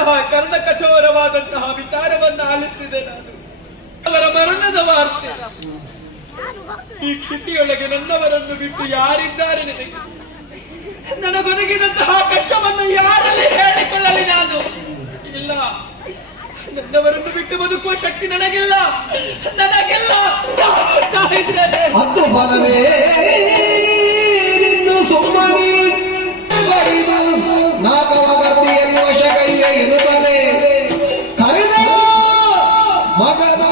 ಎಂತಹ ಕರ್ಣ ಕಠೋರವಾದಂತಹ ವಿಚಾರವನ್ನು ಆಲಿಸಿದೆ ನಾನು. ಅವರ ಮರಣದ ವಾರ್ತೆ. ಈ ಕ್ಷಿತಿಯೊಳಗೆ ನನ್ನವರನ್ನು ಬಿಟ್ಟು ಯಾರಿದ್ದಾರೆ ನಿನಗೆ? ನನಗೊದಗಿದಂತಹ ಕಷ್ಟವನ್ನು ಯಾರಲ್ಲಿ ಹೇಳಿಕೊಳ್ಳಲಿ ನಾನು? ಇಲ್ಲ, ನನ್ನವರನ್ನು ಬಿಟ್ಟು ಬದುಕುವ ಶಕ್ತಿ ನನಗಿಲ್ಲ. ಹತ್ತು ಫಲವೇ ಸುಮ್ಮನಿ ನಾಗವಗರ್ತಿಯಲ್ಲಿ ವಶಗೈವೆ ಎನ್ನುತ್ತಾನೆ ಕರೆದ ಮಗನ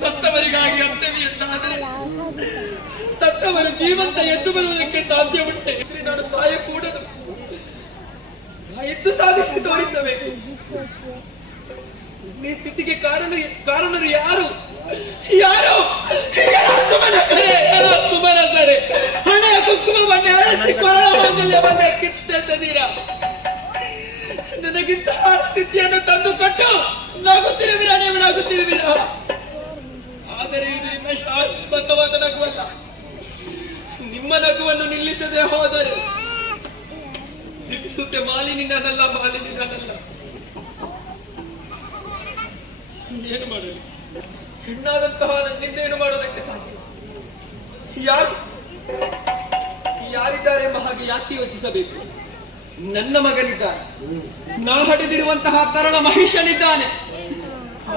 ಸತ್ತವರಿಗಾಗಿ ಅಂತವಿಯದ್ದಾದರೆ ಸತ್ತವರು ಜೀವಂತ ಎದ್ದು ಬರುವುದಕ್ಕೆ ಸಾಧ್ಯ ಉಂಟೆ? ನಾನು ಸಾಯಕೂಡದು. ಎದ್ದು ಸಾಧಿಸಿ ತೋರಿಸಬೇಕು. ಈ ಸ್ಥಿತಿಗೆ ಕಾರಣರು ಯಾರು? ತುಮನಸರೆ ಹಣೆಯ ಕುಂಕುಮವನ್ನೇ ಅಳಿಸಿ ಕೊರಳ ಮಾಂಗಲ್ಯವನ್ನೇ ಕಿತ್ತೆಸೆದೀರ. ನನಗಿಂತಹ ಸ್ಥಿತಿಯನ್ನು ತಂದು ಕೊಟ್ಟು ನಗುತ್ತಿರುವಿರ. ಆದರೆ ಇದು ನಿಮ್ಮ ಶಾಶ್ವತವಾದ ನಗುವಲ್ಲ. ನಿಮ್ಮ ನಗುವನ್ನು ನಿಲ್ಲಿಸದೆ ಹೋದರೆ ನಿಲ್ಲಿಸುತ್ತೆ ಮಾಲಿನಿ ನಾನಲ್ಲ. ಏನು ಮಾಡಲಿ? ಹೆಣ್ಣಾದಂತಹ ನನ್ನಿಂದ ಏನು ಮಾಡೋದಕ್ಕೆ ಸಾಧ್ಯ? ಯಾರಿದ್ದಾರೆ ಎಂಬ ಹಾಗೆ ಯಾಕೆ ಯೋಚಿಸಬೇಕು? ನನ್ನ ಮಗನಿದ್ದಾನೆ, ನಾ ಹಡೆದಿರುವಂತಹ ತರಳ ಮಹಿಷನಿದ್ದಾನೆ.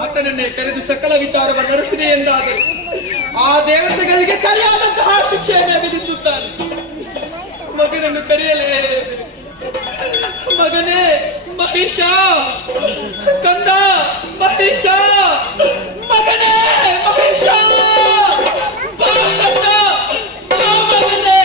ಆತನನ್ನೇ ಕರೆದು ಸಕಲ ವಿಚಾರವನ್ನು ಅರಿಸಿದೆ ಎಂದಾದರೆ ಆ ದೇವತೆಗಳಿಗೆ ಸರಿಯಾದಂತಹ ಶಿಕ್ಷೆಯನ್ನೇ ವಿಧಿಸುತ್ತಾನೆ. ಮಗನನ್ನು ಕರೆಯಲೇ. ಮಗನೇ ಮಹಿಷ, ಕಂದ ಮಹಿಷ, ಮಗನೇ ಮಹಿಷ, ಬಾ ಕಂದ, ಬಾ ಮಗನೇ.